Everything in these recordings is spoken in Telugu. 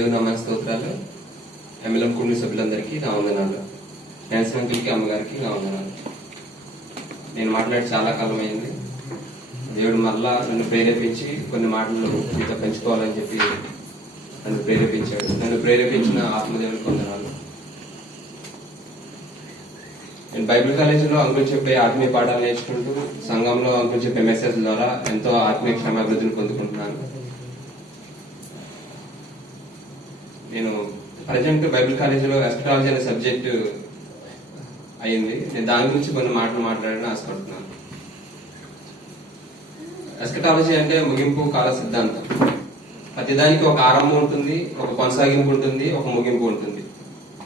దేవుని నామ స్తోత్రాలు. ఎమ్మెల్యం కుటుంబ సభ్యులందరికీ నా వందనాలు. న్యాన్సీ అంకుల్కి, అమ్మగారికి నా వందనాలు. నేను మాట్లాడి చాలా కాలం అయింది. దేవుడు మళ్ళా నన్ను ప్రేరేపించి కొన్ని మాటలు మీతో పెంచుకోవాలని చెప్పి నన్ను ప్రేరేపించాడు. నన్ను ప్రేరేపించిన ఆత్మదేవునికి వందనాలు. నేను బైబిల్ కాలేజీలో అంకుల్ చెప్పే ఆత్మీయ పాఠాలు నేర్చుకుంటూ సంఘంలో అంకుల్ చెప్పే మెసేజ్ ద్వారా ఎంతో ఆత్మీయ క్షేమాభివృద్ధిని పొందుకుంటున్నాను. నేను ప్రజెంట్ బైబిల్ కాలేజీలో ఎస్కటాలజీ అనే సబ్జెక్టు అయింది. నేను దాని గురించి కొన్ని మాటలు మాట్లాడని ఆశపడుతున్నాను. ఎస్కటాలజీ అంటే ముగింపు కాల సిద్ధాంతం. ప్రతిదానికి ఒక ఆరంభం ఉంటుంది, ఒక కొనసాగింపు ఉంటుంది, ఒక ముగింపు ఉంటుంది.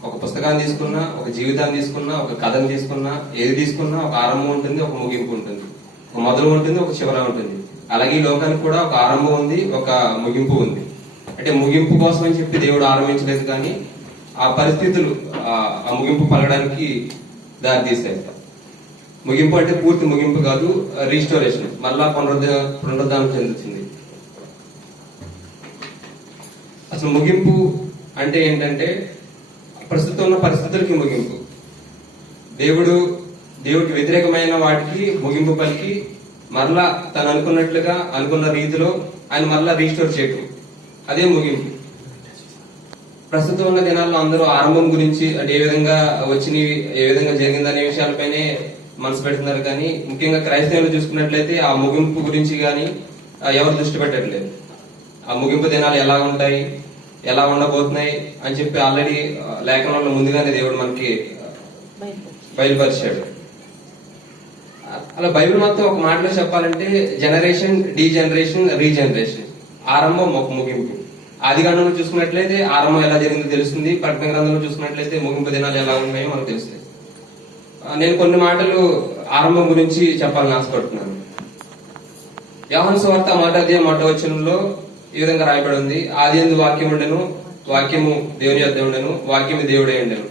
ఒక పుస్తకాన్ని తీసుకున్నా, ఒక జీవితాన్ని తీసుకున్నా, ఒక కథను తీసుకున్నా, ఏది తీసుకున్నా ఒక ఆరంభం ఉంటుంది, ఒక ముగింపు ఉంటుంది. ఒక మొదలు ఉంటుంది, ఒక చివర ఉంటుంది. అలాగే ఈ లోకానికి కూడా ఒక ఆరంభం ఉంది, ఒక ముగింపు ఉంది. అంటే ముగింపు కోసం అని చెప్పి దేవుడు ఆరంభించలేదు, కానీ ఆ పరిస్థితులు ఆ ముగింపు పలకడానికి దారి తీస్తాయి. ముగింపు అంటే పూర్తి ముగింపు కాదు, రీస్టోరేషన్, మళ్ళా పునరుద్ధానం చెందుతుంది. అసలు ముగింపు అంటే ఏంటంటే ప్రస్తుతం ఉన్న పరిస్థితులకి ముగింపు. దేవుడికి వ్యతిరేకమైన వాటికి ముగింపు పలికి మరలా తను అనుకున్నట్లుగా అనుకున్న రీతిలో ఆయన మరలా రీస్టోర్ చేయటం, అదే ముగింపు. ప్రస్తుతం ఉన్న దినాల్లో అందరూ ఆరంభం గురించి, అంటే ఏ విధంగా వచ్చినవి, ఏ విధంగా జరిగిందనే విషయాలపైనే మనసు పెడుతున్నారు. కానీ ముఖ్యంగా క్రైస్తవులు చూసుకున్నట్లయితే ఆ ముగింపు గురించి కానీ ఎవరు దృష్టి పెట్టట్లేదు. ఆ ముగింపు దినాలు ఎలా ఉంటాయి, ఎలా ఉండబోతున్నాయి అని చెప్పి ఆల్రెడీ లేఖనంలో ముందుగానే దేవుడు మనకి బయలుపరిచాడు. అలా బైబిల్ మొత్తం ఒక మాటలో చెప్పాలంటే జనరేషన్, డీజనరేషన్, రీజనరేషన్. ఆరంభం, ఒక ముగింపు. ఆదికాండంలో చూసుకున్నట్లయితే ఆరంభం ఎలా జరిగిందో తెలుస్తుంది. ప్రకటన గ్రంథంలో చూసుకున్నట్లయితే ముగింపు దినాలు ఎలా ఉన్నాయో మనకు తెలుస్తుంది. నేను కొన్ని మాటలు ఆరంభం గురించి చెప్పాలని ఆశపడుతున్నాను. యోహాను సువార్త 1వ అధ్యాయం 1వ వచనంలో ఈ విధంగా రాయబడి ఉంది: ఆదియందు వాక్యం ఉండెను, వాక్యము దేవుని యొద్ద ఉండెను, వాక్యము దేవుడే ఉండెను.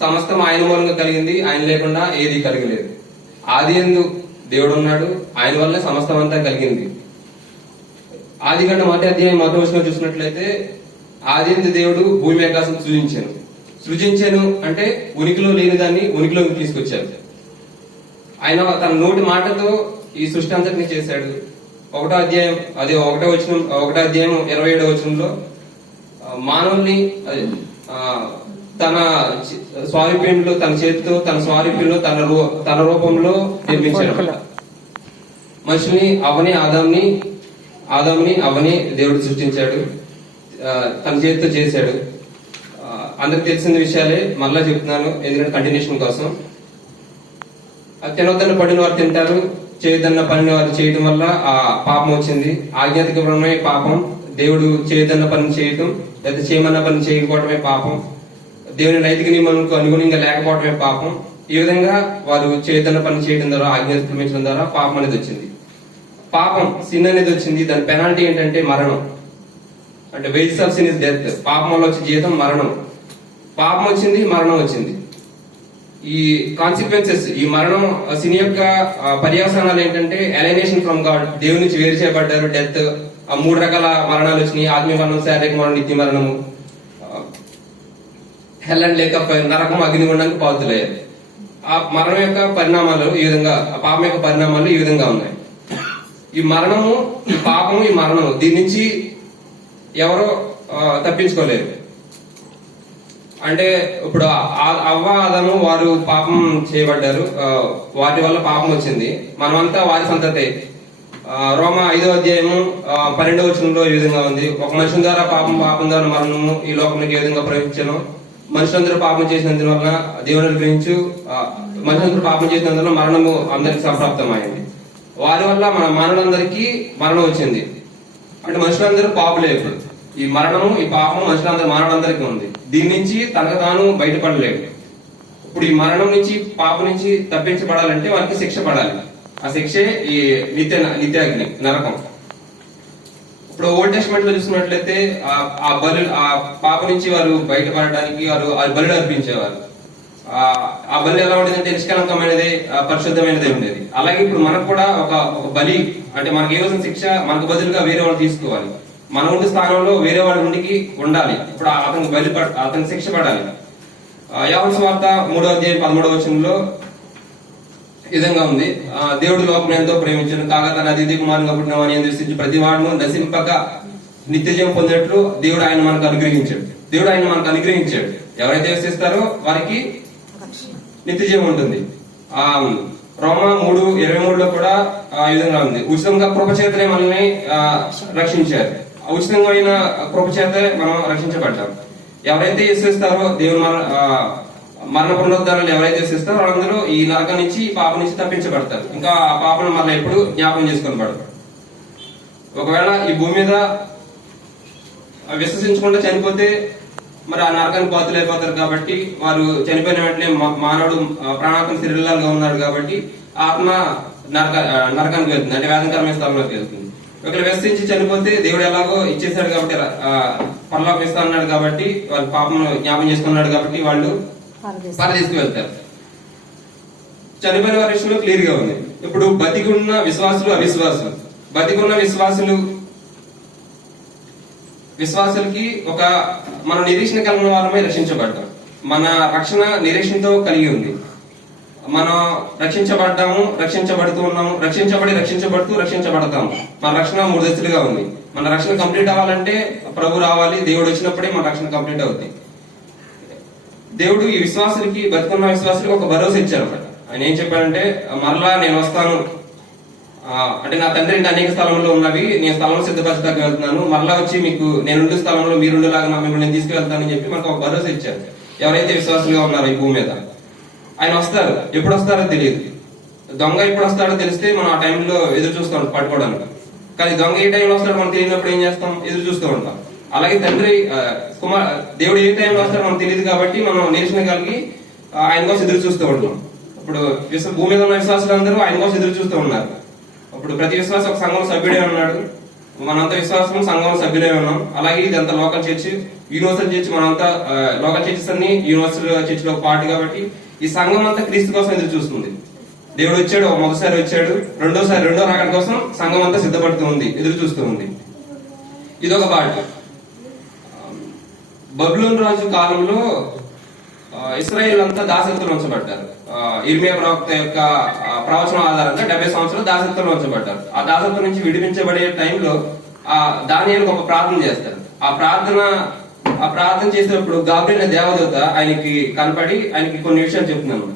సమస్తం ఆయన మూలంగా కలిగింది, ఆయన లేకుండా ఏది కలగలేదు. ఆదియందు దేవుడు ఉన్నాడు, ఆయన వల్లే సమస్తం అంతా కలిగింది. ఆదికాండం 1వ అధ్యాయం 1వ వచనం చూసినట్లయితే ఆదియందు దేవుడు భూమి ఆకాశం సృజించాను అంటే ఉనికిలో లేని దాన్ని ఉనికిలోకి తీసుకొచ్చారు. ఆయన తన నోటి మాటతో ఈ సృష్టి అంతటిని చేశాడు. 1వ అధ్యాయం 27వ వచనంలో మానవుల్ని తన స్వారూప్యంలో, తన చేతితో, తన స్వారూప్యంలో, తన రూపంలో నిర్మించాడు. మనుషుల్ని ఆదాంని అవని దేవుడు సృష్టించాడు, తన చేతితో చేశాడు. అందరికి తెలిసిన విషయాలే మళ్ళా చెప్తున్నాను, ఎందుకంటే కంటిన్యూషన్ కోసం. తినొద్దన్న పడిన వారు తింటారు, చేయదన్న పనిని వారు చేయడం వల్ల ఆ పాపం వచ్చింది. ఆజ్ఞాతికపరమే పాపం. దేవుడు చేయదన్న పని చేయటం, లేదా చేయమన్న పని చేయకపోవడమే పాపం. దేవుని నైతిక నియమాలకు అనుగుణంగా లేకపోవడమే పాపం. ఈ విధంగా వారు చేయదన్న పని చేయడం ద్వారా, ఆజ్ఞాతిక్రమించడం ద్వారా పాపం అనేది వచ్చింది. పాపం, సిన్ అనేది వచ్చింది. దాని పెనాల్టీ ఏంటంటే మరణం. అంటే wages of sin is death. పాపం వల్ల వచ్చే జీతం మరణం. పాపం వచ్చింది, మరణం వచ్చింది. ఈ కాన్సిక్వెన్సెస్, ఈ మరణం, సిన్ యొక్క పర్యవసానాలు ఏంటంటే ఎలైనేషన్ ఫ్రమ్ గాడ్, దేవుని నుంచి వేరు చేయబడ్డారు, డెత్. 3 రకాల మరణాలు వచ్చినాయి: ఆత్మీయ మరణం, శారీరక మరణం, నిత్య మరణము. Hell and lake of fire, నరకం, అగ్నిగుండానికి పాతులయ్యారు. ఆ మరణం యొక్క పరిణామాలు ఈ విధంగా, ఆ పాపం యొక్క పరిణామాలు ఈ విధంగా ఉన్నాయి. ఈ మరణము, ఈ పాపము, ఈ మరణము, దీని నుంచి ఎవరో తప్పించుకోలేరు. అంటే ఇప్పుడు అవ్వ, ఆదాము వారు పాపం చేయబడ్డారు, వాటి వల్ల పాపం వచ్చింది. మనమంతా వారి సంతతే. రోమా 5వ అధ్యాయము 12వ వచనంలో ఈ విధంగా ఉంది: ఒక మనిషి ద్వారా పాపం ద్వారా మరణము ఈ లోకంలోకి ఏ విధంగా ప్రవేశించాను, మనుషులందరూ పాపం చేసినందువల్ల దేవుని గ్రహించు, మనుషులందరూ పాపం చేసినందువల్ల మరణము అందరికి సంప్రాప్తమైంది. వారి వల్ల మన మానవులందరికీ మరణం వచ్చింది. అంటే మనుషులందరూ పాపులే. ఇప్పుడు ఈ మరణము, ఈ పాపం మానవులందరికీ ఉంది. దీని నుంచి తనకు తాను బయటపడలేడు. ఇప్పుడు ఈ మరణం నుంచి, పాపం నుంచి తప్పించబడాలంటే వారికి శిక్ష పడాలి. ఆ శిక్షే ఈ నిత్యాగ్ని, నరకం. ఇప్పుడు ఓల్డ్ టెస్టమెంట్ లో చూసుకున్నట్లయితే ఆ పాప నుంచి వారు బయటపడడానికి వారు బలులు అర్పించేవారు. ఆ బలి ఎలా ఉండేదంటే నిష్కలంకమైనది, పరిశుద్ధమైనది ఉండేది. అలాగే ఇప్పుడు మనకు కూడా ఒక బలి, అంటే మనకు ఏ శిక్ష, మనకు బదులుగా వేరే వాళ్ళు తీసుకోవాలి. మన ఉండి స్థానంలో వేరే వాడి ఉండికి ఉండాలి. ఇప్పుడు అతనికి శిక్ష పడాలి. యోహాను సువార్త 3:13 ఈ విధంగా ఉంది. దేవుడు లోకం ఎంతో ప్రేమించను కాగా తన అతిథి కుమారుగా పుట్టిన వారిని దర్శించి ప్రతి వాడును నశింపక నిత్యజీవం పొందినట్లు దేవుడు ఆయన మనకు అనుగ్రహించాడు. ఎవరైతే విశ్వసిస్తారో వారికి నిత్యజీవం ఉంటుంది. రోమా 3:23 కూడా ఈ విధంగా ఉంది. ఉచితంగా కృపచేతనే మనల్ని రక్షించారు. ఉచితమైన కృపచేతే మనం రక్షించబడ్డాం. ఎవరైతే విశ్వసిస్తారో దేవుడు మరణ పునరుద్ధరణలు ఎవరైతే విశ్వసిస్తారో వాళ్ళందరూ ఈ నరకం నుంచి ఈ పాపం నుంచి తప్పించబడతారు. ఇంకా ఆ పాపను మళ్ళీ ఎప్పుడు జ్ఞాపకం చేసుకొని పడతారు. ఒకవేళ ఈ భూమి మీద విశ్వసించకుండా చనిపోతే మరి ఆ నరకానికి బాధ్యులైపోతారు. కాబట్టి వారు చనిపోయిన వెంటనే మానవుడు ప్రాణాత్మ శరీరాలుగా ఉన్నాడు కాబట్టి ఆత్మ నరకానికి వెళ్తుంది, అంటే వేదనకరమైన స్థలంలోకి వెళ్తుంది. ఒకవేళ విశ్వసించి చనిపోతే దేవుడు ఎలాగో ఇచ్చేసాడు కాబట్టి పరలోకం ఇస్తా అన్నాడు కాబట్టి వాళ్ళ పాపం జ్ఞాపం చేసుకున్నాడు కాబట్టి వాళ్ళు పరదేశకు వెళ్తారు. చనిపోయిన వారి విషయంలో క్లియర్ గా ఉంది. ఇప్పుడు బతికి ఉన్న విశ్వాసులు అవిశ్వాసులు, బతికున్న విశ్వాసులకి మన నిరీక్షణ కలిగిన వారమే రక్షించబడ్డాం. మన రక్షణ నిరీక్షణతో కలిగి ఉంది. మనం రక్షించబడుతూ ఉన్నాము, రక్షించబడతాము. మన రక్షణ 3 దశలుగా ఉంది. మన రక్షణ కంప్లీట్ అవ్వాలంటే ప్రభు రావాలి, దేవుడు వచ్చినప్పుడే మన రక్షణ కంప్లీట్ అవుతుంది. దేవుడు ఈ బతుకున్న విశ్వాసులకి ఒక భరోసా ఇచ్చారు అన్నమాట. ఆయన ఏం చెప్పాడంటే, మరలా నేను వస్తాను, అంటే నా తండ్రి ఇంటి అనేక స్థలంలో ఉన్నవి, నేను స్థలంలో సిద్ధపరచడానికి వెళ్తున్నాను, మరలా వచ్చి మీకు నేనుండే స్థలంలో మీరుండేలాగా మిమ్మల్ని నేను తీసుకువెళ్తానని చెప్పి మనకు ఒక భరోసా ఇచ్చారు. ఎవరైతే విశ్వాసులుగా ఉన్నారో ఈ భూమి మీద ఆయన వస్తారు. ఎప్పుడు వస్తారో తెలియదు. దొంగ ఎప్పుడు వస్తాడో తెలిస్తే మనం ఆ టైంలో ఎదురు చూస్తాం పట్టుకోవడానికి. కానీ దొంగ ఏ టైంలో వస్తాడో మనం తెలియనప్పుడు ఏం చేస్తాం, ఎదురు చూస్తూ ఉంటాం. అలాగే దేవుడు ఏ టైంలో వస్తాడో మనకు తెలియదు కాబట్టి మనం నిరీక్షణ కలిగి ఆయన కోసం ఎదురు చూస్తూ ఉంటాం. ఇప్పుడు భూమి మీద ఉన్న విశ్వాసులందరూ ఆయన కోసం ఎదురు చూస్తూ ఉన్నారు. ఇప్పుడు ప్రతి విశ్వాసం ఒక సంఘం సభ్యుడే ఉన్నాడు. మనంతా విశ్వాసం సంఘం సభ్యులే ఉన్నాం. అలాగే ఇదంతా లోకల్ చర్చ్, యూనివర్సల్ చర్చ్, మనంతా లోకల్ చర్చెస్ అన్ని యూనివర్సల్ చర్చ్ లో పార్ట్ కాబట్టి ఈ సంఘం అంతా క్రీస్తు కోసం ఎదురు చూస్తుంది. దేవుడు వచ్చాడు, మొదటిసారి వచ్చాడు, రెండో రాకడ కోసం సంఘం అంతా సిద్ధపడుతూ ఉంది, ఎదురు చూస్తూ ఉంది. ఇదొక పార్ట్. బబులోను రాజు కాలంలో ఇశ్రాయేల్ అంతా దాసత్వంలో ఉంచబడ్డారు. ఇర్మియా ప్రవక్త యొక్క ప్రవచనం ఆధారంగా 70 సంవత్సరాలు దాసత్వంలో ఉంచబడ్డారు. ఆ దాసత్వం నుంచి విడిపించబడే టైంలో దానియేలు ఒక ప్రార్థన చేస్తారు. ఆ ప్రార్థన చేసినప్పుడు గాబ్రియల్ అనే దేవదూత ఆయనకి కనపడి ఆయనకి కొన్ని విషయాలు చెప్తున్నాను.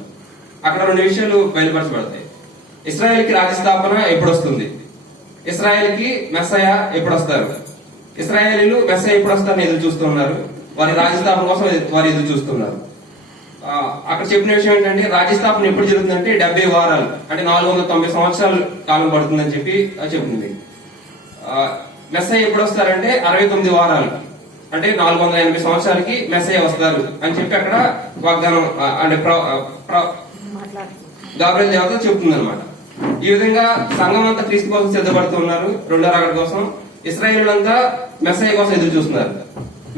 అక్కడ 2 విషయాలు బయలుపరచబడతాయి. ఇశ్రాయేల్కి రాజ్యస్థాపన ఎప్పుడు వస్తుంది, ఇశ్రాయేల్కి మెస్సయ ఎప్పుడు వస్తారు, ఇశ్రాయేలీలు మెస్సయ ఎప్పుడు వస్తారని ఎదురు చూస్తున్నారు, వారి రాజ్యస్థాపన కోసం వారు ఎదురు చూస్తున్నారు. అక్కడ చెప్పిన విషయం ఏంటంటే, రాజ్యస్థాపన ఎప్పుడు జరుగుతుందంటే 70 వారాలు, అంటే 490 సంవత్సరాల కాలం పడుతుందని చెప్పి చెప్తుంది. మెస్సయ ఎప్పుడు వస్తారంటే 69 వారాలు, అంటే 480 సంవత్సరాలకి మెస్సయ వస్తారు అని చెప్పి అక్కడ వాగ్దానం అంటే గాబ్రియల్ దేవత చెప్తుంది అనమాట. ఈ విధంగా సంఘం అంతా క్రీస్తు కోసం సిద్ధపడుతున్నారు, రెండో రాకడ కోసం. ఇశ్రాయేలులంతా మెస్సయ కోసం ఎదురు చూస్తున్నారు.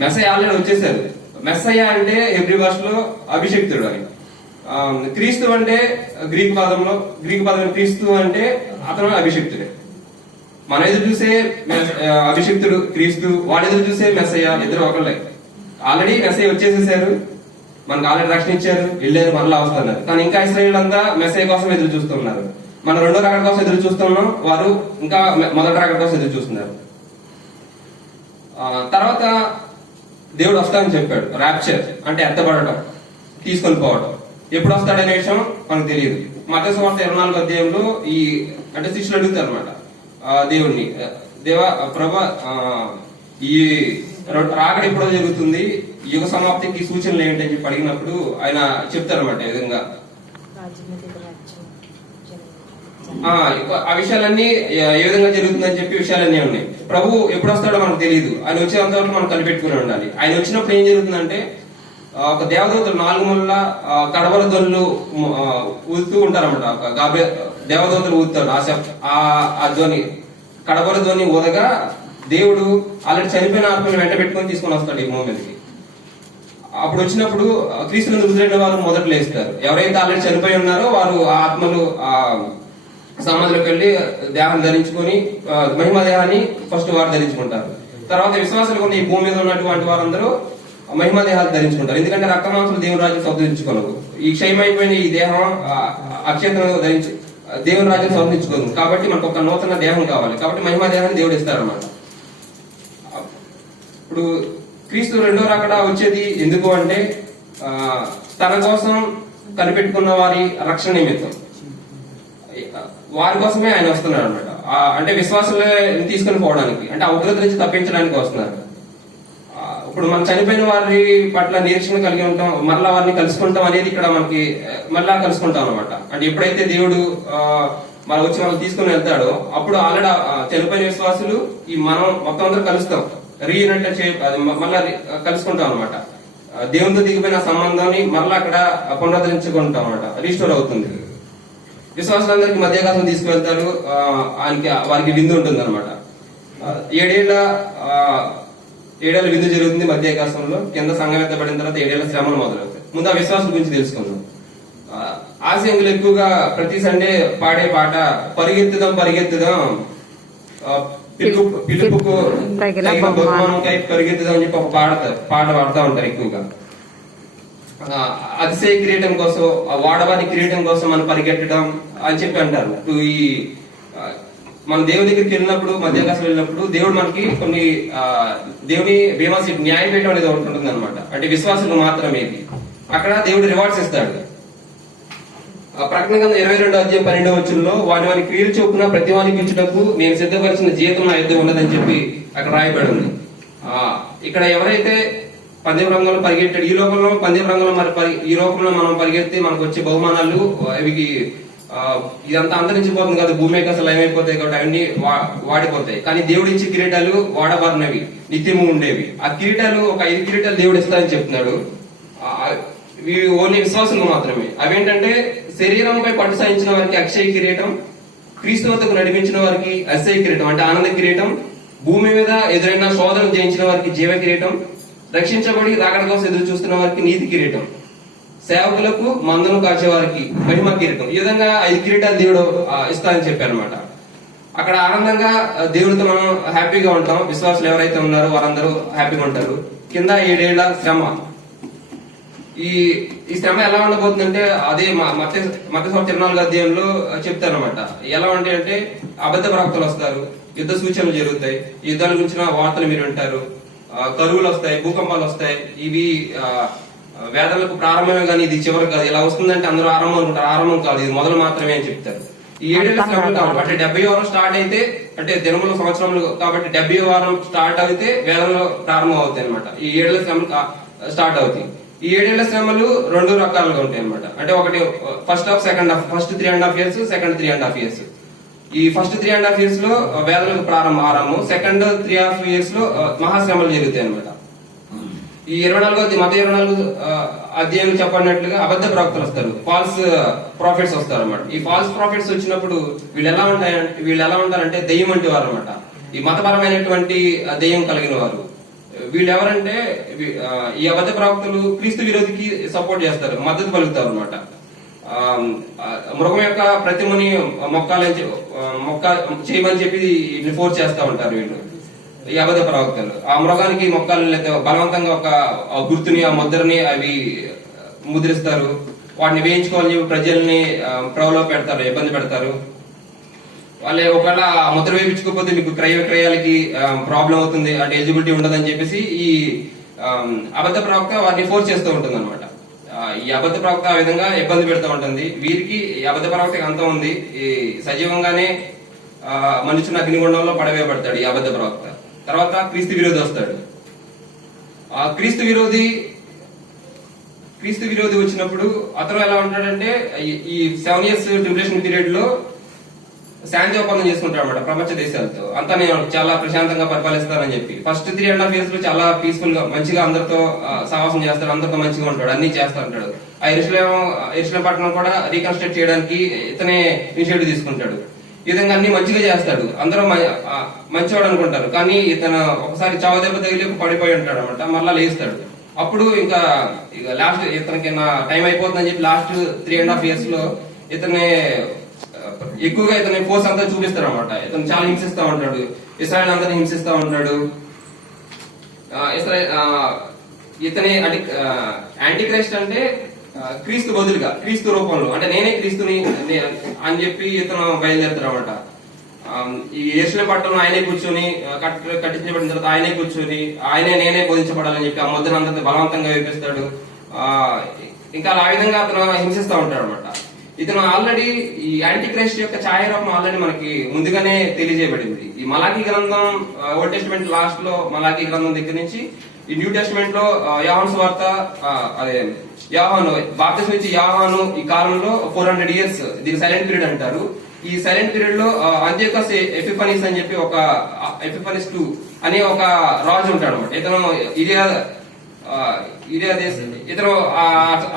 మెస్సయ ఆల్రెడీ వచ్చేసారు. మెస్సయ అంటే హెబ్రీ భాషలో అభిషిక్తుడు అని. క్రీస్తు అంటే గ్రీకు పదం క్రీస్తు అంటే అతను అభిషిక్తుడే. మన ఎదురు చూసే అభిషిక్తుడు క్రీస్తు, వాడు ఎదురు చూసే మెస్సయ, ఇద్దరు ఒకళ్ళే. ఆల్రెడీ మెస్సయ వచ్చేసేసారు, మనకు ఆల్రెడీ రక్షణ ఇచ్చారు, వెళ్ళారు, మరలా వస్తున్నారు. కానీ ఇంకా ఇశ్రాయేల్ అంతా మెస్సయ కోసం ఎదురు చూస్తున్నారు. మనం రెండో రాకడ కోసం ఎదురు చూస్తున్నాం, వారు ఇంకా మొదటి రాకడ కోసం ఎదురు చూస్తున్నారు. తర్వాత దేవుడు వస్తాడని చెప్పాడు. ర్యాప్చర్ అంటే ఎత్తబడటం, తీసుకొని పోవడం. ఎప్పుడు వస్తాడనే విషయం మనకు తెలియదు. మత్తయి సువార్త 24వ అధ్యాయంలో అంటే శిష్యులు అడుగుతారు అనమాట దేవుణ్ణి, ప్రభా ఈ రాకడ ఎప్పుడో జరుగుతుంది, యుగ సమాప్తికి సూచనలు ఏంటి అని చెప్పి అడిగినప్పుడు ఆయన చెప్తారన్నమాట ఈ విధంగా. ఆ విషయాలన్నీ ఏ విధంగా జరుగుతుందని చెప్పి విషయాలన్నీ ఉన్నాయి. ప్రభు ఎప్పుడు వస్తాడో మనకు తెలియదు. ఆయన వచ్చేంత వరకు మనం కనిపెట్టుకుని ఉండాలి. ఆయన వచ్చినప్పుడు ఏం జరుగుతుందంటే, ఒక దేవదూతలు 4 మూలల కడవల ధ్వనులు ఊదుతూ ఉంటారన్నమాట. దేవదూతలు ఊదుతాడు. ఆ ధ్వని, కడవల ధ్వని ఊదగా దేవుడు ఆల్రెడీ చనిపోయిన ఆత్మని వెంట పెట్టుకొని తీసుకొని వస్తాడు ఈ మూమెంట్కి. అప్పుడు వచ్చినప్పుడు క్రీస్తుని వదిలిన వారు మొదట లేస్తారు. ఎవరైతే ఆల్రెడీ చనిపోయి ఉన్నారో వారు ఆ ఆత్మలు సమాధిలోకి వెళ్ళి దేహాన్ని ధరించుకొని మహిమ దేహాన్ని ఫస్ట్ వారు ధరించుకుంటారు. తర్వాత విశ్వాసాలు కొన్ని ఈ భూమి మీద ఉన్నటువంటి వారందరూ మహిమ దేహాలు ధరించుకుంటారు. ఎందుకంటే రక్తమాంసాలు దేవుని రాజ్యం స్వతంత్రించుకోను. ఈ క్షయమైపోయిన ఈ దేహం అక్షేత్రం ధరించి దేవుని రాజ్యం స్వతంత్రించుకోదు. కాబట్టి మనకు ఒక నూతన దేహం కావాలి. కాబట్టి మహిమ దేహాన్ని దేవుడు ఇస్తారన్నమాట. ఇప్పుడు క్రీస్తు రెండో రాకడ వచ్చేది ఎందుకు అంటే తన కోసం కనిపెట్టుకున్న వారి రక్షణ నిమిత్తం, వారి కోసమే ఆయన వస్తున్నాడు అనమాట. అంటే విశ్వాసాలే తీసుకుని పోవడానికి, అంటే ఆ ఉగ్రత నుంచి తప్పించడానికి వస్తున్నారు. ఇప్పుడు మనం చనిపోయిన వారి పట్ల నిరీక్షణ కలిగి ఉంటాం, మరలా వారిని కలుసుకుంటాం అనేది ఇక్కడ మనకి మరలా కలుసుకుంటాం అనమాట. అంటే ఎప్పుడైతే దేవుడు మనం వచ్చి మనం తీసుకుని వెళ్తాడో అప్పుడు ఆల్రెడీ చనిపోయిన విశ్వాసులు ఈ మనం మొత్తం అందరూ కలుస్తాం, రీయూనైట్ మళ్ళా కలుసుకుంటాం అనమాట. దేవునితో దిగిపోయిన సంబంధాన్ని మరలా అక్కడ పునరుద్ధరించుకుంటాం అనమాట, రీస్టోర్ అవుతుంది. విశ్వాసులందరికీ మధ్యాకాశం తీసుకువెళ్తారు, వారికి విందు ఉంటుంది అనమాట. 7 ఏడేళ్ల విందు జరుగుతుంది మధ్యాకాశంలో. కింద సంఘం ఎత్తబడిన తర్వాత 7 ఏళ్ల శ్రమలు మొదలవుతాయి. ముందు ఆ విశ్వాసం గురించి తెలుసుకుందాం. ఆశయంగులు ఎక్కువగా ప్రతి సండే పాడే పాట పరిగెత్తుదాం పరిగెత్తుదాం, పిలుపుకు బహుమానంకై పరిగెత్తుదాం అని చెప్పి ఒక పాట పాడుతూ ఉంటారు ఎక్కువగా. అతిశయ కిరీటం కోసం, వాడవారి కిరీటం కోసం మనం పరిగెట్టడం అని చెప్పి అంటారు. ఈ మన దేవుని దగ్గరికి వెళ్ళినప్పుడు, మధ్యాకాశం వెళ్ళినప్పుడు దేవుడు మనకి కొన్ని దేవుని బీమా సీట్ న్యాయపీఠం అనేది ఒకటి ఉంటుంది అనమాట. అంటే విశ్వాసులు మాత్రమే అక్కడ దేవుడు రివార్డ్స్ ఇస్తాడు. ప్రకటన గ్రంథం 22:12 వారి క్రియలు చొప్పున ప్రతి వానికి ఇచ్చుటకు నేను సిద్ధపరిచిన జీతం నా యుద్ధం ఉన్నదని చెప్పి అక్కడ రాయబడి ఉంది. ఇక్కడ ఎవరైతే పందెం రంగంలో పరిగెట్టాడు, ఈ లోకంలో పందెం రంగంలో ఈ లోకంలో మనం పరిగెడితే మనకు వచ్చే బహుమానాలు అవి ఇదంతా అంతరించిపోతుంది కదా, భూమి అసలు ఏమైపోతాయి కాబట్టి అవన్నీ వాడిపోతాయి. కానీ దేవుడు ఇచ్చే కిరీటాలు వాడబారినవి, నిత్యము ఉండేవి. ఆ కిరీటాలు ఒక 5 కిరీటాలు దేవుడు ఇస్తారని చెప్తున్నాడు. ఇవి ఓన్లీ విశ్వాసులు మాత్రమే. అవేంటంటే శరీరంపై పట్టు సాయించిన వారికి అక్షయ కిరీటం, క్రీస్తు వద్దకు నడిపించిన వారికి అక్షయ కిరీటం అంటే ఆనంద కిరీటం, భూమి మీద ఎదురైన శోధనలు జయించిన వారికి జీవ కిరీటం, రక్షించబడి రాకడ కోసం ఎదురు చూస్తున్న వారికి నీతి కిరీటం, సేవకులకు మందను కాచే వారికి మహిమ కిరీటం. ఈ విధంగా 5 కిరీటాలు దేవుడు ఇస్తారని చెప్పారు అనమాట. అక్కడ ఆనందంగా దేవుడితో మనం హ్యాపీగా ఉంటాం. విశ్వాసులు ఎవరైతే ఉన్నారో వారందరూ హ్యాపీగా ఉంటారు. కింద 7 ఏళ్ల శ్రమ. ఈ శ్రమ ఎలా ఉండబోతుందంటే అదే మత్తయి 24వ అధ్యాయంలో చెప్తారనమాట. ఎలా అంటే అబద్ధ ప్రవక్తలు వస్తారు, యుద్ధ సూచనలు జరుగుతాయి, యుద్ధాల గురించిన వార్తలు మీరు వింటారు, కరువులు వస్తాయి, భూకంపాలు వస్తాయి. ఇవి వేదనలకు ప్రారంభమే కానీ ఇది చివరి కాదు. ఇలా వస్తుందంటే అందరూ ఆరంభం అనుకుంటారు, ఆరంభం కాదు, ఇది మొదలు మాత్రమే అని చెప్తారు. ఈ 7 ఏళ్ల శ్రమలు కాబట్టి అంటే 70వ వారం స్టార్ట్ అయితే, అంటే దినముల సంవత్సరములు కాబట్టి 70వ వారం స్టార్ట్ అయితే వేదంలో ప్రారంభం అవుతాయి అనమాట. ఈ 7 ఏళ్ల శ్రమలు స్టార్ట్ అవుతాయి. ఈ 7 ఏళ్ల శ్రమలు 2 రకాలుగా ఉంటాయి అనమాట. అంటే ఒకటి first half, second half. First 3.5 years, second 3.5 years. ఈ ఫస్ట్ 3.5 years లో వేదనలకు ఆరంభం, సెకండ్ 3.5 years లో మహాశ్రమలు జరుగుతాయి అనమాట. ఈ 24 అధ్యాయం చెప్పినట్లుగా అబద్ధ ప్రవక్తలు వస్తారు, ఫాల్స్ ప్రాఫిట్స్ వస్తారు అనమాట. ఈ ఫాల్స్ ప్రాఫిట్స్ వచ్చినప్పుడు వీళ్ళు ఎలా ఉంటారంటే దెయ్యం వంటి వారు అనమాట. ఈ మతపరమైనటువంటి దెయ్యం కలిగిన వారు. వీళ్ళు ఎవరంటే ఈ అబద్ధ ప్రవక్తలు క్రీస్తు విరోధికి సపోర్ట్ చేస్తారు, మద్దతు పలుకుతారు అనమాట. మృగం యొక్క ప్రతిమని మొక్క చేయమని చెప్పి ఫోర్స్ చేస్తా ఉంటారు వీళ్ళు, ఈ అబద్ధ ప్రవక్తలు. ఆ మృగానికి మొక్కలు బలవంతంగా ఒక గుర్తుని, ఆ ముద్రని అవి ముద్రిస్తారు. వాటిని వేయించుకోవాలని చెప్పి ప్రజల్ని ప్రలోభ పెడతారు, ఇబ్బంది పెడతారు. వాళ్ళే ఒకవేళ ఆ ముద్ర వేయించుకోకపోతే మీకు క్రయ విక్రయాలకి ప్రాబ్లం అవుతుంది, అంటే ఎలిజిబిలిటీ ఉండదని చెప్పేసి ఈ అబద్ధ ప్రవక్త వారిని ఫోర్స్ చేస్తూ ఉంటుంది అనమాట. ఈ అబద్ధ ప్రవక్త ఆ విధంగా ఇబ్బంది పెడతా ఉంటుంది. వీరికి ఈ అబద్ధ ప్రవక్తకి అంతం ఉంది. ఈ సజీవంగానే మనుషుని అగ్నిగుండంలో పడవేయబడతాడు ఈ అబద్ధ ప్రవక్త. తర్వాత క్రీస్తు విరోధి వస్తాడు. ఆ క్రీస్తు విరోధి వచ్చినప్పుడు అతను ఎలా ఉంటాడంటే ఈ 7 years ట్రిబ్యులేషన్ పీరియడ్ లో శాంతి ఒప్పందం చేసుకుంటాడు అనమాట ప్రపంచ దేశాలతో. అంతా నేను చాలా ప్రశాంతంగా పరిపాలిస్తానని చెప్పి ఫస్ట్ 3.5 years లో చాలా పీస్ఫుల్ గా మంచిగా అందరితో సహవాసం చేస్తాడు, అందరితో మంచిగా ఉంటాడు, అన్ని చేస్తా ఉంటాడు. ఆ ఎరుసలేం పట్టణం కూడా రీకన్స్ట్రక్ట్ చేయడానికి ఇతనే ఇనిషియేటివ్ తీసుకుంటాడు. ఈ విధంగా అన్ని మంచిగా చేస్తాడు, అందరూ మంచివాడు అనుకుంటారు. కానీ ఇతను ఒకసారి చావదెబ్బ తగిలి పడిపోయి ఉంటాడు అనమాట. మళ్ళా లేస్తాడు. అప్పుడు ఇంకా లాస్ట్ ఇతనికి నా టైం అయిపోతుందని చెప్పి లాస్ట్ 3.5 years లో ఇతని ఫోర్స్ అంతా చూపిస్తాడు అనమాట. ఇతను చాలా హింసిస్తా ఉంటాడు, ఇస్రాయల్ అందరిని హింసిస్తా ఉంటాడు. ఇతని యాంటీ క్రైస్ట్ అంటే క్రీస్తు బదులుగా క్రీస్తు రూపంలో అంటే నేనే క్రీస్తుని అని చెప్పి ఇతను బయలుదేరుతారు అనమాట. ఈ యెరూషలేము పట్టణంలో ఆయనే కూర్చొని కట్టించబడిన తర్వాత ఆయనే కూర్చొని నేనే బోధించబడాలని చెప్పి ఆ ముద్రను అందరినీ బలవంతంగా వేపిస్తాడు. ఇంకా ఆ విధంగా అతను హింసిస్తూ ఉంటాడు అనమాట. ఇతను ఆల్రెడీ ఈ యాంటీ క్రైస్ట్ యొక్క ఛాయారూపం ఆల్రెడీ మనకి ముందుగానే తెలియజేయబడింది. ఈ మలాకీ గ్రంథం ఓల్డ్ టెస్టిమెంట్ లాస్ట్ లో మలాకీ గ్రంథం దగ్గర నుంచి ఈ న్యూ టెస్టిమెంట్ లో యోహాను సువార్త అదే యోహాను బాప్తిస్మం ఇచ్చే యోహాను ఈ కాలంలో 400 years దీని సైలెంట్ పీరియడ్ అంటారు. ఈ సైలెంట్ పీరియడ్ లో అంత్యోకస్ ఎపిఫనీస్ అని చెప్పి ఒక ఎపిఫనీస్ 2 అనే ఒక రాజు ఉంటాడు అనమాట. ఇతను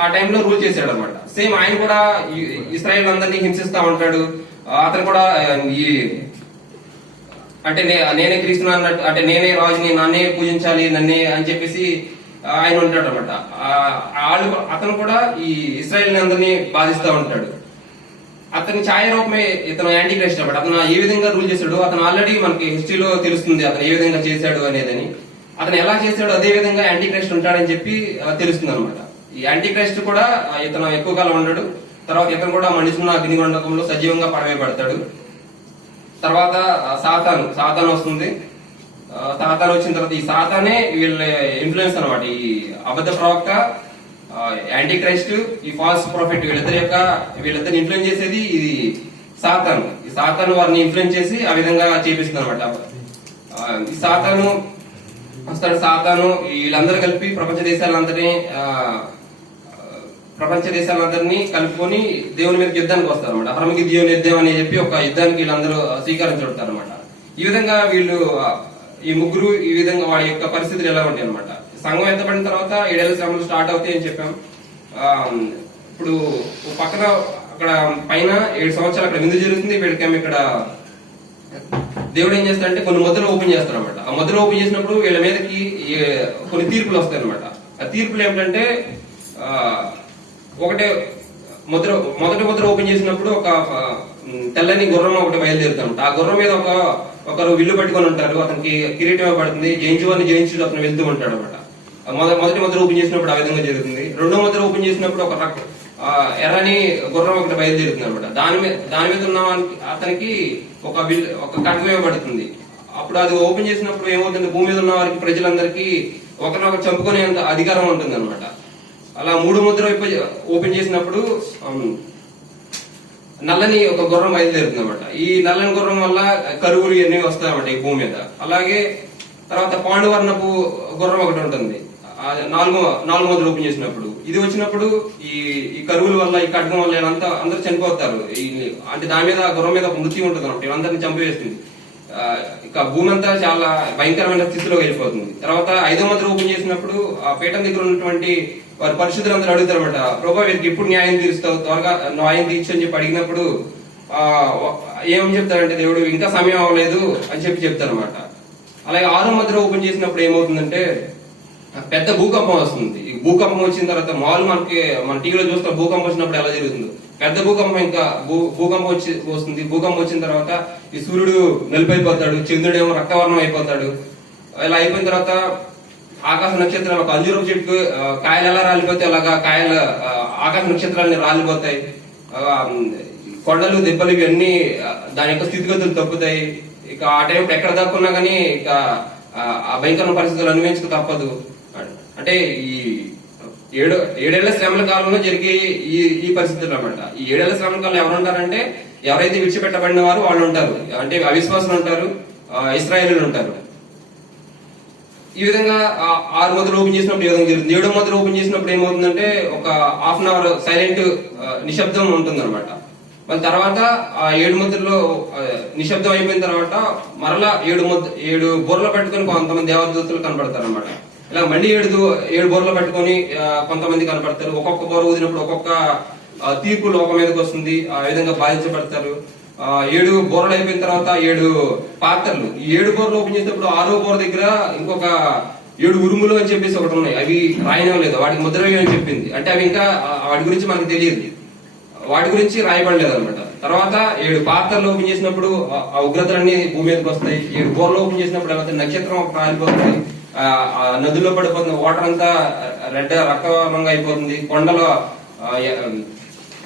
ఆ టైంలో రూల్ చేశాడు అనమాట. సేమ్ ఆయన కూడా ఇశ్రాయేల్ అందరినీ హింసిస్తా ఉంటాడు. అతను కూడా ఈ అంటే నేనే క్రీస్తున్నా అన్నట్టు అంటే నేనే రాజుని నన్నే పూజించాలి నన్నే అని చెప్పేసి ఆయన ఉంటాడు అనమాట. అతను కూడా ఈ ఇశ్రాయేల్ అందరినీ బాధిస్తూ ఉంటాడు. అతని ఛాయారూపమే ఇతను యాంటీ క్రైస్ట్ అనమాట. అతను ఏ విధంగా రూల్ చేశాడు అతను ఆల్రెడీ మనకి హిస్టరీలో తెలుస్తుంది అతను ఏ విధంగా చేశాడు అనేదని. అతను ఎలా చేశాడు అదే విధంగా యాంటీ క్రైస్ట్ ఉంటాడని చెప్పి తెలుస్తుంది అనమాట. ఈ యాంటీ క్రైస్ట్ కూడా ఇతను ఎక్కువ కాలం ఉండడు. తర్వాత ఇతను కూడా మండుచున్న అగ్నిగుండంలో సజీవంగా పడవేయబడతాడు. తర్వాత సాతాను వస్తుంది. సాతాను వచ్చిన తర్వాత ఈ సాతానే వీళ్ళ ఇన్ఫ్లుయెన్స్ అనమాట. ఈ అబద్ధ ప్రవక్త యాంటీ క్రైస్ట్ ఈ ఫాల్స్ ప్రాఫిట్ వీళ్ళిద్దరిని ఇన్ఫ్లుయెన్స్ చేసేది ఇది సాతాను. ఈ సాతాను వారిని ఇన్ఫ్లుయెన్స్ చేసి ఆ విధంగా చేపిస్తుంది అనమాట. ఈ సాతాను వీళ్ళందరూ కలిపి ప్రపంచ దేశాలందరినీ కలుపుకొని దేవుని మీద యుద్ధానికి వస్తారు అనమాట. హర్మగిద్యోను యుద్ధం అని చెప్పి ఒక యుద్ధానికి వీళ్ళందరూ స్వీకారం చుడతారు అనమాట. ఈ విధంగా వీళ్ళు ఈ ముగ్గురు ఈ విధంగా వాడి యొక్క పరిస్థితులు ఎలా ఉంటాయి అనమాట. సంఘం ఎత్తబడిన తర్వాత 7 ఏళ్ల శ్రమలు స్టార్ట్ అవుతాయి అని చెప్పాం. ఇప్పుడు పక్కన అక్కడ పైన 7 సంవత్సరాలు అక్కడ విందు జరుగుతుంది. వీళ్ళకేమో ఇక్కడ దేవుడు ఏం చేస్తాడంటే కొన్ని ముద్రలు ఓపెన్ చేస్తారు అనమాట. ఆ ముద్రలు ఓపెన్ చేసినప్పుడు వీళ్ళ మీదకి కొన్ని తీర్పులు వస్తాయి అనమాట. ఆ తీర్పులు ఏమిటంటే ఒకటే మొదటి ముద్ర ఓపెన్ చేసినప్పుడు ఒక తెల్లని గుర్రం ఒకటి బయలుదేరుతాం. ఆ గుర్రం మీద ఒకరు విల్లు పట్టుకొని ఉంటారు. అతనికి కిరీటం ఇవ్వబడుతుంది. జయించు అతను వెళ్తూ ఉంటాడు అనమాట. మొదటి ముద్ర ఓపెన్ చేసినప్పుడు ఆ విధంగా జరుగుతుంది. రెండో ముద్ర ఓపెన్ చేసినప్పుడు ఒక ఎర్రని గుర్రం ఒకటి బయలుదేరుతుంది అనమాట. దాని మీద ఉన్న అతనికి ఒక ఖడ్గం ఇవ్వబడుతుంది. అప్పుడు అది ఓపెన్ చేసినప్పుడు ఏమవుతుంది, భూమి మీద ఉన్న వారికి ప్రజలందరికీ ఒకరినొకరు చంపుకునేంత అధికారం ఉంటుంది అనమాట. అలా 3 ముద్ర ఓపెన్ చేసినప్పుడు నల్లని ఒక గుర్రం బయలుదేరుతుంది అనమాట. ఈ నల్లని గుర్రం వల్ల కరువులు ఇవన్నీ వస్తాయన్నమాట ఈ భూమి మీద. అలాగే తర్వాత పాండువర్ణపు గుర్రం ఒకటి ఉంటుంది. 4 ముద్ర ఓపెన్ చేసినప్పుడు ఇది వచ్చినప్పుడు ఈ కరువుల వల్ల ఈ ఖడ్గం వల్ల అందరూ చనిపోతారు. అంటే దాని మీద గుర్రం మీద మృత్యు ఉంటుంది అనమాట. వీళ్ళందరినీ చంపివేస్తుంది. ఇక భూమి అంతా చాలా భయంకరమైన స్థితిలో వెళ్ళిపోతుంది. తర్వాత 5వ ముద్ర ఓపెన్ చేసినప్పుడు ఆ పీఠం దగ్గర ఉన్నటువంటి వారి పరిశుద్ధులందరూ అడుగుతారు అనమాట, ప్రభా వీరికి ఎప్పుడు న్యాయం తీరుస్తావు, త్వరగా న్యాయం తీర్చు అని చెప్పి అడిగినప్పుడు ఏమని చెప్తారంటే దేవుడు ఇంకా సమయం అవ్వలేదు అని చెప్తారు అనమాట. అలాగే 6వ ముద్ర ఓపెన్ చేసినప్పుడు ఏమవుతుందంటే పెద్ద భూకంపం వస్తుంది. ఈ భూకంపం వచ్చిన తర్వాత మన టీవీలో చూస్తాం భూకంపం వచ్చినప్పుడు ఎలా జరుగుతుందో పెద్ద భూకంపం. ఇంకా భూకంపం వస్తుంది. భూకంపం వచ్చిన తర్వాత ఈ సూర్యుడు నలిపైపోతాడు, చంద్రుడేమో రక్తవర్ణం అయిపోతాడు. ఇలా అయిపోయిన తర్వాత ఆకాశ నక్షత్రాలు ఒక అంజూరపు చెట్టుకు కాయలు ఎలా రాలిపోతాయి అలాగా ఆకాశ నక్షత్రాలని రాలిపోతాయి. కొండలు దెబ్బలు ఇవన్నీ దాని యొక్క స్థితిగతులు తప్పుతాయి. ఇక ఆ టైం ఎక్కడ దాక్కున్నా గానీ ఇక ఆ భయంకరమైన పరిస్థితులు అనుభవించక తప్పదు. అంటే ఈ 7 ఏళ్ల శ్రమల కాలంలో జరిగే ఈ పరిస్థితులు అనమాట. ఈ 7 ఏళ్ల శ్రమల కాలంలో ఎవరు ఉంటారంటే ఎవరైతే విడిచిపెట్టబడిన వారు వాళ్ళు ఉంటారు. అంటే అవిశ్వాసులు ఉంటారు, ఇశ్రాయేలీయులు ఉంటారు. ఈ విధంగా 6 ముద్రలు ఓపెన్ చేసినప్పుడు ఈ విధంగా జరుగుతుంది. 7వ ముద్ర ఓపెన్ చేసినప్పుడు ఏమవుతుందంటే ఒక ½ అవర్ సైలెంట్ నిశ్శబ్దం ఉంటుంది అనమాట. మళ్ళీ తర్వాత ఆ 7 ముద్రలో నిశ్శబ్దం అయిపోయిన తర్వాత మరలా 7 బుర్రలు పెట్టుకుని కొంతమంది దేవదూతలు కనపడతారు అనమాట. ఇలా మళ్ళీ 7 బుర్రలు పెట్టుకుని కొంతమంది కనపడతారు. ఒక్కొక్క బుర్ర ఊదినప్పుడు ఒక్కొక్క తీర్పు లోకం మీదకి వస్తుంది. ఆ విధంగా బాధించబడతారు. 7 బుర్రలు అయిపోయిన తర్వాత 7 పాత్రలు. ఈ 7 బుర్రలు ఓపెన్ చేసినప్పుడు 6వ బుర్ర దగ్గర ఇంకొక 7 ఉరుములు అని చెప్పేసి ఒకటి ఉన్నాయి. అవి రాయనలేదు, వాటికి ముద్ర అని చెప్పింది. అంటే అవి ఇంకా వాటి గురించి మనకు తెలియదు, వాటి గురించి రాయబడలేదు అనమాట. తర్వాత 7 పాత్రలు ఓపెన్ చేసినప్పుడు ఆ ఉగ్రతలన్నీ భూమి మీదకి వస్తాయి. 7 బోర్లు ఓపెన్ చేసినప్పుడు నక్షత్రం రాలిపోతుంది. ఆ నదుల్లో పడిపోతుంది, వాటర్ అంతా రెడ్ రక్తవర్ణంగా అయిపోతుంది, కొండలో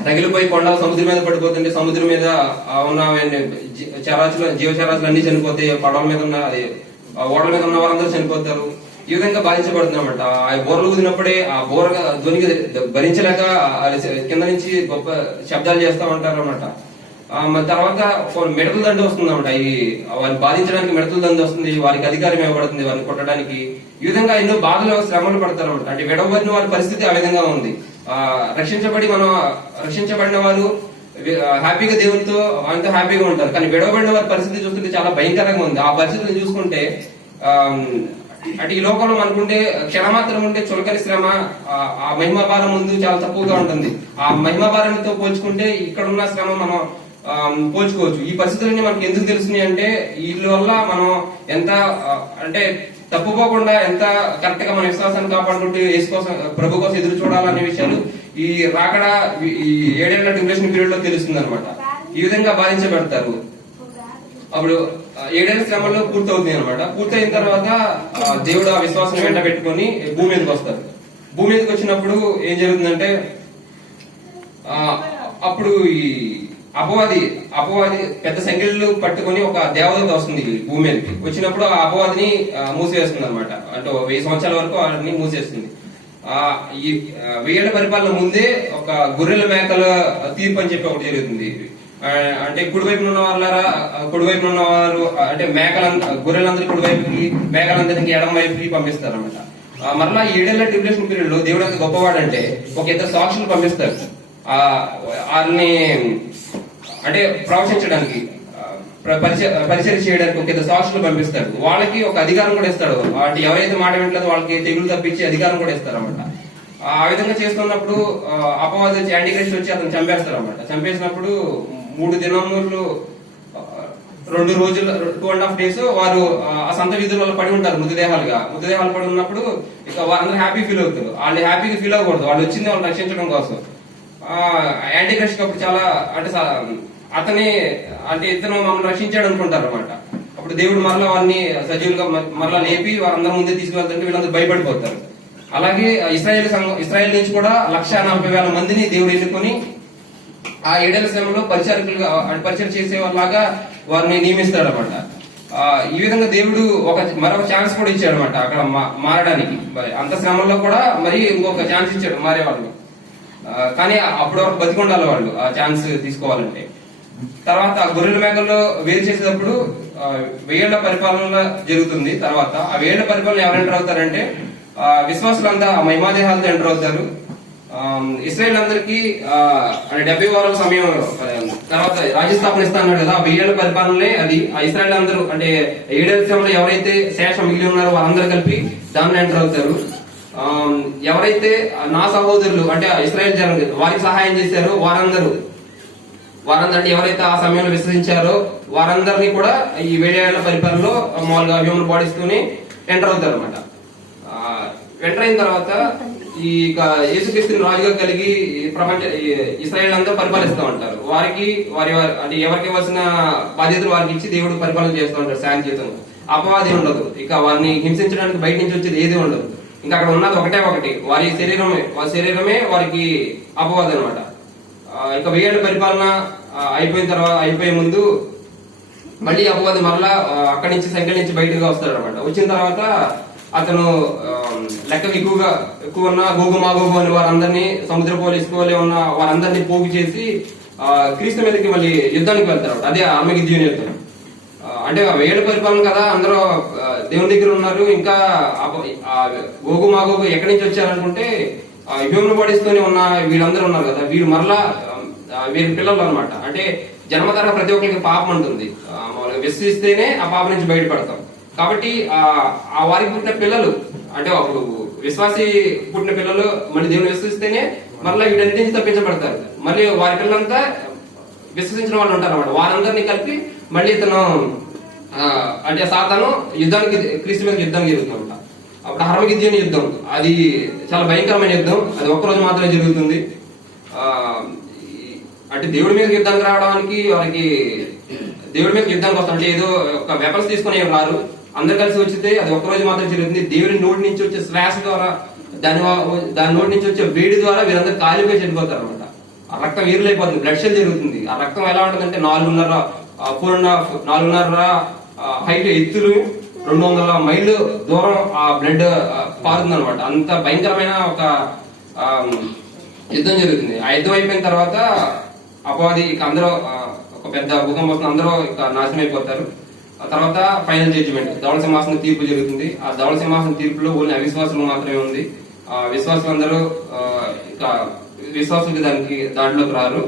తగిలిపోయి కొండ సముద్రం మీద పడిపోతుంది, సముద్రం మీద ఉన్న జీవచరాశులు అన్ని చనిపోతాయి, పడవల మీద ఉన్న ఓడల మీద ఉన్న వారందరూ చనిపోతారు. ఈ విధంగా బాధించబడుతుందన్నమాట. ఆ బోర్లు ఊదినప్పుడే ఆ బోర ధ్వనికి భరించలేక కింద నుంచి గొప్ప శబ్దాలు చేస్తా ఉంటారు అన్నమాట. తర్వాత మిడతల దండ వస్తుంది అన్నమాట. వారిని బాధించడానికి మిడతల దండ వస్తుంది, వారికి అధికారం ఇవ్వబడుతుంది వారిని కొట్టడానికి. ఈ విధంగా ఎన్నో బాధలు శ్రమలు పడతారు అన్నమాట. అంటే విడవబడిన వారి పరిస్థితి ఆ విధంగా ఉంది. రక్షించబడిన వారు హ్యాపీగా దేవునితో ఆయనతో హ్యాపీగా ఉంటారు, కానీ విడవబడిన వారి పరిస్థితి చూస్తుంటే చాలా భయంకరంగా ఉంది. ఆ పరిస్థితిని చూసుకుంటే అంటే ఈ లోకంలో మనకుంటే క్షణమాత్రం ఉంటే చులకని శ్రమ ఆ మహిమాభారం ముందు చాలా తక్కువగా ఉంటుంది. ఆ మహిమాభారంతో పోల్చుకుంటే ఇక్కడున్న శ్రమ మనం పోల్చుకోవచ్చు. ఈ పరిస్థితులన్నీ మనకి ఎందుకు తెలుస్తున్నాయి అంటే వీళ్ళ వల్ల మనం ఎంత అంటే తప్పుపోకుండా ఎంత కరెక్ట్ గా మన విశ్వాసాన్ని కాపాడుకుంటూ యేసు కోసం ప్రభు కోసం ఎదురు చూడాలనే విషయాలు ఈ రాకడ ఈ 7 ఏళ్ల ట్రిబ్యులేషన్ పీరియడ్ లో తెలుస్తుంది అనమాట. ఈ విధంగా బాధించబడతారు. అప్పుడు 7 ఏళ్ల శ్రమలో పూర్తవుతుంది అనమాట. పూర్తయిన తర్వాత దేవుడు ఆ విశ్వాసం వెంట పెట్టుకుని భూమి మీదకి వస్తారు. భూమి మీదకి వచ్చినప్పుడు ఏం జరుగుతుందంటే అప్పుడు ఈ అపవాది పెద్ద సంఖ్యలు పట్టుకుని ఒక దేవదూత వస్తుంది భూమి మీదకి. వచ్చినప్పుడు ఆ అపవాదిని మూసివేస్తుంది అనమాట. అంటే 1000 సంవత్సరాల వరకు వాటిని మూసేస్తుంది. ఈ 1000 ఏళ్ల పరిపాలన ముందే ఒక గొర్రెల మేకల తీర్పు అని చెప్పి ఒకటి జరుగుతుంది. అంటే కుడివైపున ఉన్న వారు అంటే గొర్రెలందరి కుడివైపుకి, మేకలందరికీ ఎడమ వైపుకి పంపిస్తారు అనమాట. మరలా 7 ఏళ్ల ట్రిబ్యులేషన్ పీరియడ్ లో దేవుడు ఎంత గొప్పవాడంటే ఒక ఇద్దరు సాక్షులు పంపిస్తారు. వారిని అంటే ప్రవచించడానికి పరిచయం చేయడానికి ఒక ఇద్దరు సాక్షులు పంపిస్తాడు. వాళ్ళకి ఒక అధికారం కూడా ఇస్తాడు. వాటి ఎవరైతే మాట వింటలేదో వాళ్ళకి తెగులు తప్పించి అధికారం కూడా ఇస్తారు అనమాట. ఆ విధంగా చేస్తున్నప్పుడు అపవాది యాంటీక్రైస్ట్ వచ్చి అతను చంపేస్తారు అనమాట. చంపేసినప్పుడు 3 దినములు 2 రోజులు 2.5 days వారు ఆ సంత వీధులలో పడి ఉంటారు మృతదేహాలు పడి ఉన్నప్పుడు ఇక వారందరూ హ్యాపీ ఫీల్ అవుతారు. వాళ్ళు హ్యాపీగా ఫీల్ అవ్వకూడదు, వాళ్ళు వచ్చింది వాళ్ళు రక్షించడం కోసం. యాంటీక్రైస్ట్ అప్పుడు చాలా అంటే అతని అంటే ఇతను మమ్మల్ని రక్షించాడు అనుకుంటారు అనమాట. అప్పుడు దేవుడు మరలా వారిని సజీవులుగా మరలా లేపి వారందరి ముందే తీసుకువెళ్తుంటే వీళ్ళందరూ భయపడిపోతారు. అలాగే ఇస్రాయేల్ నుంచి కూడా 1,40,000 మందిని దేవుడు ఎన్నుకొని ఆ 7 ఏళ్ల శ్రమలో పరిచయం చేసే వాళ్ళలాగా వారిని నియమిస్తాడు అనమాట. ఈ విధంగా దేవుడు మరొక ఛాన్స్ కూడా ఇచ్చాడు అనమాట అక్కడ మారడానికి. అంత శ్రమంలో కూడా మరి ఇంకొక ఛాన్స్ ఇచ్చాడు మారేవాళ్ళు. కానీ అప్పటి వరకు బతికొండాలి వాళ్ళు ఆ ఛాన్స్ తీసుకోవాలంటే. తర్వాత గొర్రెల మేకల్లో వేరు చేసేటప్పుడు 1000 ఏళ్ల పరిపాలన జరుగుతుంది. తర్వాత ఆ 1000 ఏళ్ల పరిపాలన ఎవరు ఎంటర్ అవుతారంటే విశ్వాసులంతా ఆ మహిమాదేహాలతో ఎంటర్ అవుతారు. ఇస్రాయేల్ అందరికి 70 వారాల సమయం తర్వాత రాజ్యస్థాపన ఇస్తా అన్నాడు కదా. ఆ 1000 ఏళ్ల పరిపాలనలే అది. ఆ ఇస్రాయేల్ అందరూ అంటే 7 ఏళ్ల సమయంలో ఎవరైతే శేషం మిగిలి ఉన్నారో వారందరూ కలిపి దానిలో ఎంటర్ అవుతారు. ఎవరైతే నా సహోదరులు అంటే ఇశ్రాయేల్ జనం వారికి సహాయం చేశారో వారందరూ ఎవరైతే ఆ సమయంలో విశ్వసించారో వారందరినీ కూడా ఈ 7 ఏళ్ల పరిపాలనలో మామూలుగా హ్యూమన్ బాడీస్ తోని ఎంటర్ అవుతారు అనమాట. ఎంటర్ అయిన తర్వాత ఈ యేసుక్రీస్తుని రాజుగా కలిగి ప్రపంచ ఇశ్రాయేల్ అంతా పరిపాలిస్తూ ఉంటారు. వారి అంటే ఎవరికి ఇవ్వాల్సిన బాధ్యతలు వారికి ఇచ్చి దేవుడు పరిపాలన చేస్తూ ఉంటారు శాంతియుతంగా. అపవాది ఉండదు, ఇక వారిని హింసించడానికి బయట నుంచి వచ్చేది ఏది ఉండదు. ఇంకా అక్కడ ఉన్నది ఒకటి వారి శరీరమే వారికి అపవాదం అనమాట. ఇక 1000 ఏళ్ల పరిపాలన అయిపోయే ముందు మళ్ళీ అపవాది మరలా అక్కడి నుంచి సంఖ్య నుంచి బయటగా వస్తాడు అనమాట. వచ్చిన తర్వాత అతను లెక్కకు ఎక్కువ ఉన్న గోగు మాగోగు అని వారందరినీ సముద్రపోలి ఇసుకలే ఉన్న వారందరినీ పోగు చేసి క్రీస్తు మీదకి మళ్ళీ యుద్ధానికి వెళ్తారు. అదే ఆర్మగిద్యోని యుద్ధం. అంటే 1000 ఏళ్ల పరిపాలన కదా, అందరూ దేవుని దగ్గర ఉన్నారు. ఇంకా గోగు మాగోగు ఎక్కడి నుంచి వచ్చారనుకుంటే హ్యూమన్ బాడీస్ తోనే ఉన్న వీళ్ళందరూ ఉన్నారు కదా, వీళ్ళు మరలా వీరి పిల్లలు అనమాట. అంటే జన్మధార ప్రతి ఒక్కరికి పాపం ఉంటుంది. విశ్వసిస్తేనే ఆ పాపం నుంచి బయటపడతాం. కాబట్టి ఆ వారికి పుట్టిన పిల్లలు అంటే అప్పుడు విశ్వాసి పుట్టిన పిల్లలు మళ్ళీ దేవుని విశ్వసిస్తేనే మరలా వీటన్నిటి నుంచి తప్పించబడతారు. మళ్ళీ వారి పిల్లలంతా విశ్వసించిన వాళ్ళు ఉంటారు అన్నమాట. వారందరినీ కలిపి మళ్ళీ ఇతను అంటే సాతాను యుద్ధానికి క్రీస్తు మీద యుద్ధానికి జరుగుతుందంట. అప్పుడు హర్మగిద్యోని యుద్ధం, అది చాలా భయంకరమైన యుద్ధం. అది ఒక్కరోజు మాత్రమే జరుగుతుంది. అంటే దేవుడి మీద యుద్ధానికి రావడానికి వారికి దేవుడి మీద యుద్ధానికి వస్తారు. అంటే ఏదో ఒక వెపన్స్ తీసుకుని రారు, అందరు కలిసి వచ్చితే అది ఒక్క రోజు మాత్రం జరుగుతుంది. దేవుని నోటి నుంచి వచ్చే శ్వాస ద్వారా దాని నోటి నుంచి వచ్చే వేడి ద్వారా వీరందరూ కాలిపోయి చనిపోతారు అనమాట. ఆ రక్తం వీరులైపోతుంది, బ్లడ్ షెల్ జరుగుతుంది. ఆ రక్తం ఎలా ఉంటుందంటే 4.5 హైట్ ఎత్తులు 200 మైళ్ళు దూరం ఆ బ్లడ్ పారుతుంది అనమాట. అంత భయంకరమైన ఒక యుద్ధం జరుగుతుంది. ఆ యుద్ధం అయిపోయిన తర్వాత అపవాది ఇక అందరూ ఒక పెద్ద భూకంపం వస్తుంది, అందరూ ఇక నాశనం అయిపోతారు. ఆ తర్వాత ఫైనల్ జడ్జిమెంట్, ధవళ సింహాసనం తీర్పు జరుగుతుంది. ఆ ధవళ సింహాసనం తీర్పులో ఓన్లీ అవిశ్వాసులు మాత్రమే ఉంది. ఆ విశ్వాసులందరూ ఇక విశ్వాసులకి దాంట్లోకి రారు.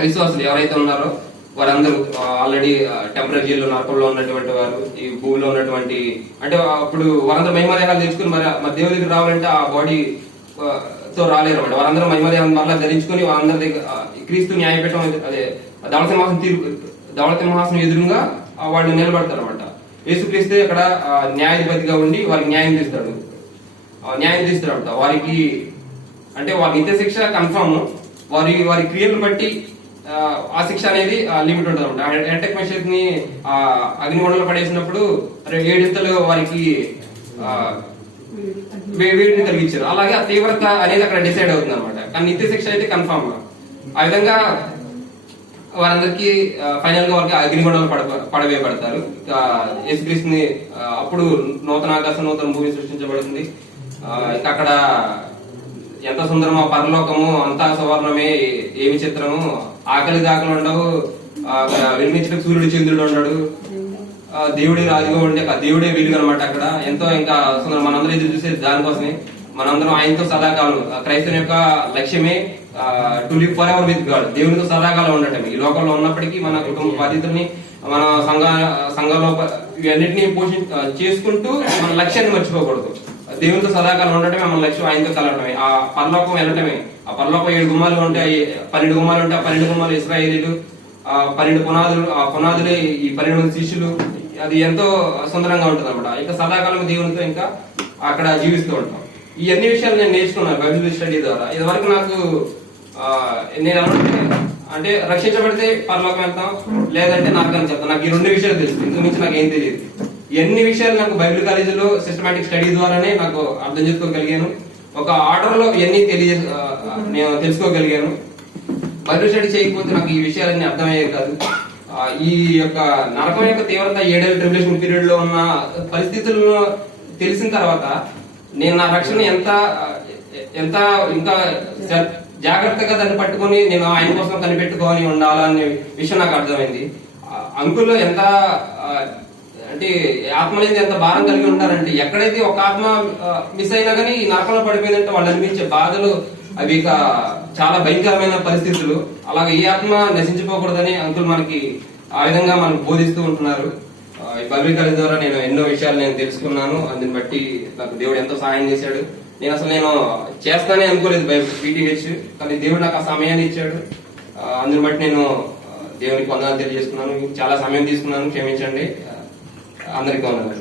అవిశ్వాసులు ఎవరైతే ఉన్నారో వారందరూ ఆల్రెడీ టెంపరీ జైల్లో నరకంలో ఉన్నటువంటి వారు, ఈ భూమిలో ఉన్నటువంటి, అంటే అప్పుడు వారందరూ మహిమదేహాలు తెచ్చుకుని మరి దేవుడి దగ్గర రావాలంటే ఆ బాడీ తో రాలేరు అన్నమాట. వారందరూ మహిమదేహాన్ని మరలా ధరించుకుని వారందరి దగ్గర క్రీస్తు న్యాయపీఠం, అదే ధవళ సింహాసనం ఎదురుగా వాళ్ళు నిలబడతారు అనమాట. యేసుక్రీస్తు అక్కడ న్యాయాధిపతిగా ఉండి వారికి న్యాయం తీస్తాడు. వారికి అంటే వారి నిత్య శిక్ష కన్ఫర్మ్, వారి క్రియలను బట్టి ఆ శిక్ష అనేది లిమిట్ ఉంటుంది అనమాట. ఎంటెక్ మెషిన్స్ ని అగ్నిగుండంలో పడేసినప్పుడు 7 వారికి వేడిని కలిగించారు. అలాగే ఆ తీవ్రత అనేది అక్కడ డిసైడ్ అవుతుంది అనమాట. కానీ నిత్య శిక్ష అయితే కన్ఫర్మ్. ఆ విధంగా వారందరికీ ఫైనల్ గా వారికి అగ్నిగుండంలో పడవేయబడతారు. యేసుక్రీస్తుని అప్పుడు నూతన ఆకాశం నూతన భూమి సృష్టించబడుతుంది. అక్కడ ఎంత సుందరమో పరలోకము, అంతా సువర్ణమే, ఏమి చిత్రము, ఆకలి దాకలు ఉండవు, వినిపించడానికి సూర్యుడు చంద్రుడు ఉండడు, దేవుడే రాజుగా ఉండే దేవుడే వీలుగా అనమాట. అక్కడ ఎంతో ఇంకా మనందరూ ఎదురు చూసే దానికోసమే. మనందరం ఆయనతో సదాకాలం, క్రైస్తవుని యొక్క లక్ష్యమే to live forever with God, దేవునితో సదాకాలం ఉండటం. ఈ లోకంలో ఉన్నప్పటికీ మన కుటుంబ బాధ్యతల్ని, మన సంఘంలో ఇవన్నిటిని చేసుకుంటూ మన లక్ష్యాన్ని మర్చిపోకూడదు. దేవునితో సదాకాలం ఉండటమే మన లక్ష్యం, ఆయనతో కలవటమే, ఆ పరలోకం వెళ్ళటమే. ఆ పరలోకం 7 గుమ్మాలు ఉంటాయి, 12 గుమ్మాలు ఉంటాయి. 12 గుమ్మాలు ఇశ్రాయేలీలు, 12 పునాదులు, ఆ పునాదులే ఈ 12 మంది శిష్యులు. అది ఎంతో సుందరంగా ఉంటుంది అనమాట. ఇంకా సదాకాలం దేవునితో ఇంకా అక్కడ జీవిస్తూ ఉంటాం. ఈ అన్ని విషయాలు నేను నేర్చుకున్నాను బైబిల్ స్టడీ ద్వారా. ఇదివరకు నాకు నేను అంటే రక్షించబడితే పరలోకం వెళ్తాం, లేదంటే నరకం చెప్తాం. నాకు ఈ 2 విషయాలు తెలుసు, ఇంతకు మించి నాకు ఏం తెలియదు. ఎన్ని విషయాలు నాకు బైబిల్ కాలేజీలో సిస్టమాటిక్ స్టడీ ద్వారానే నాకు అర్థం చేసుకోగలిగాను. ఒక ఆర్డర్ లో ఇవన్నీ నేను తెలుసుకోగలిగాను. బైబిల్ స్టడీ చేయకపోతే నాకు ఈ విషయాలన్నీ అర్థమయ్యేది కాదు. ఈ యొక్క నరకం యొక్క తీవ్రత, 7 ఏళ్ల ట్రిబ్యులేషన్ పీరియడ్ లో ఉన్న పరిస్థితులను తెలిసిన తర్వాత నేను నా రక్షణ ఎంత ఇంకా జాగ్రత్తగా దాన్ని పట్టుకొని నేను ఆయన కోసం కనిపెట్టుకొని ఉండాలనే విషయం నాకు అర్థమైంది. అంకుల్లో ఎంత అంటే ఆత్మ అనేది ఎంత భారం కలిగి ఉంటారంటే, ఎక్కడైతే ఒక ఆత్మ మిస్ అయినా కానీ ఈ నరకంలో పడిపోయిందంటే వాళ్ళు అనిపించే బాధలు అవి ఇక చాలా భయంకరమైన పరిస్థితులు. అలాగే ఈ ఆత్మ నశించిపోకూడదని అంకుల్ మనకి ఆ విధంగా మనకు బోధిస్తూ ఉంటున్నారు. ఈ బైబిల్ కాలేజ్ ద్వారా నేను ఎన్నో విషయాలు నేను తెలుసుకున్నాను. అందుని బట్టి నాకు దేవుడు ఎంతో సహాయం చేశాడు. నేను చేస్తానే అనుకోలేదు పీటీహెచ్, కానీ దేవుడు నాకు ఆ సమయాన్ని ఇచ్చాడు. అందుని బట్టి నేను దేవునికి వందనాలు తెలియజేసుకున్నాను. చాలా సమయం తీసుకున్నాను, క్షమించండి. అందరికీ వందనాలు.